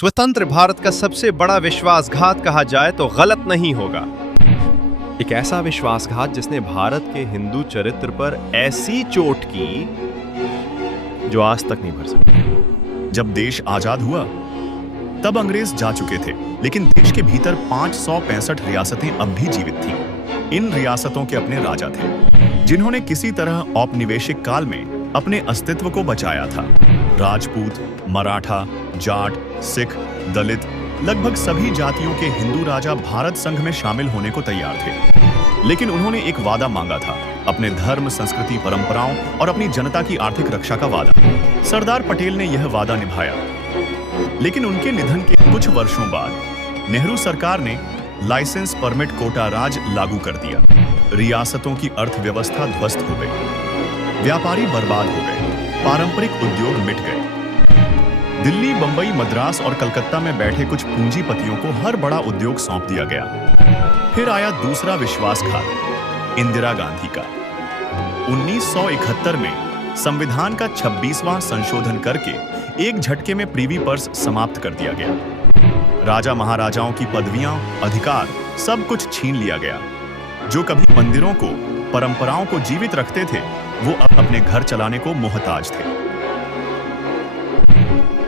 स्वतंत्र भारत का सबसे बड़ा विश्वासघात कहा जाए तो गलत नहीं होगा। एक ऐसा विश्वासघात जिसने भारत के हिंदू चरित्र पर ऐसी चोट की जो आज तक नहीं भर सकती। जब देश आजाद हुआ तब अंग्रेज जा चुके थे, लेकिन देश के भीतर 565 रियासतें अब भी जीवित थीं। इन रियासतों के अपने राजा थे जिन्होंने किसी तरह औपनिवेशिक काल में अपने अस्तित्व को बचाया था। राजपूत, मराठा, जाट, सिख, दलित, लगभग सभी जातियों के हिंदू राजा भारत संघ में शामिल होने को तैयार थे, लेकिन उन्होंने एक वादा मांगा था, अपने धर्म, संस्कृति, परंपराओं और अपनी जनता की आर्थिक रक्षा का वादा। सरदार पटेल ने यह वादा निभाया, लेकिन उनके निधन के कुछ वर्षों बाद नेहरू सरकार ने लाइसेंस परमिट कोटा राज लागू कर दिया। रियासतों की अर्थव्यवस्था ध्वस्त हो गई, व्यापारी बर्बाद हो गए, पारंपरिक उद्योग मिट गए। दिल्ली, बंबई, मद्रास और कलकत्ता में बैठे कुछ पूंजीपतियों को हर बड़ा उद्योग सौंप दिया गया। फिर आया दूसरा विश्वासघात, इंदिरा गांधी का। 1971 में संविधान का 26वां संशोधन करके एक झटके में प्रीवी पर्स समाप्त कर दिया गया। राजा महाराजाओं की पदवियां, अधिकार सब कुछ छीन लिया गया। जो कभी मंदिरों को, परंपराओं को जीवित रखते थे, वो अब अपने घर चलाने को मोहताज थे।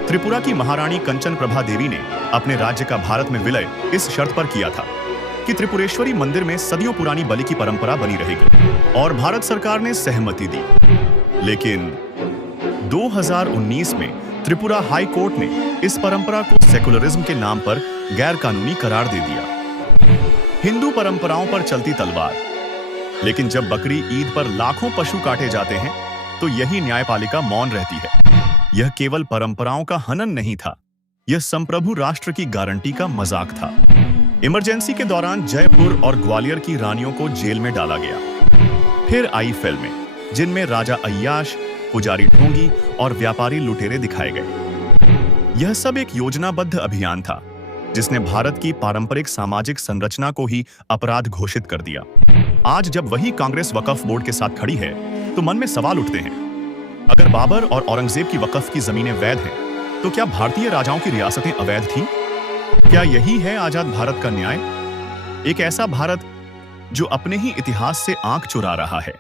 त्रिपुरा की महारानी कंचन प्रभा देवी ने अपने राज्य का भारत में विलय इस शर्त पर किया था कि त्रिपुरेश्वरी मंदिर में सदियों पुरानी बलि की परंपरा बनी रहेगी, और भारत सरकार ने सहमति दी। लेकिन 2019 में त्रिपुरा हाई कोर्ट ने इस परंपरा को सेकुलरिज्म के नाम पर गैर कानूनी करार दे दिया। हिंदू परंपराओं पर चलती तलवार। लेकिन जब बकरी ईद पर लाखों पशु काटे जाते हैं तो यही न्यायपालिका मौन रहती है। यह केवल परंपराओं का हनन नहीं था, यह संप्रभु राष्ट्र की गारंटी का मजाक था। इमरजेंसी के दौरान जयपुर और ग्वालियर की रानियों को जेल में डाला गया। फिर आई फिल्में, जिनमें राजा अय्याश, पुजारी ढोंगी और व्यापारी लुटेरे दिखाए गए। यह सब एक योजनाबद्ध अभियान था जिसने भारत की पारंपरिक सामाजिक संरचना को ही अपराध घोषित कर दिया। आज जब वही कांग्रेस वक्फ बोर्ड के साथ खड़ी है तो मन में सवाल उठते हैं, अगर बाबर और औरंगजेब की वक्फ की जमीनें वैध हैं, तो क्या भारतीय राजाओं की रियासतें अवैध थीं? क्या यही है आजाद भारत का न्याय? एक ऐसा भारत जो अपने ही इतिहास से आंख चुरा रहा है।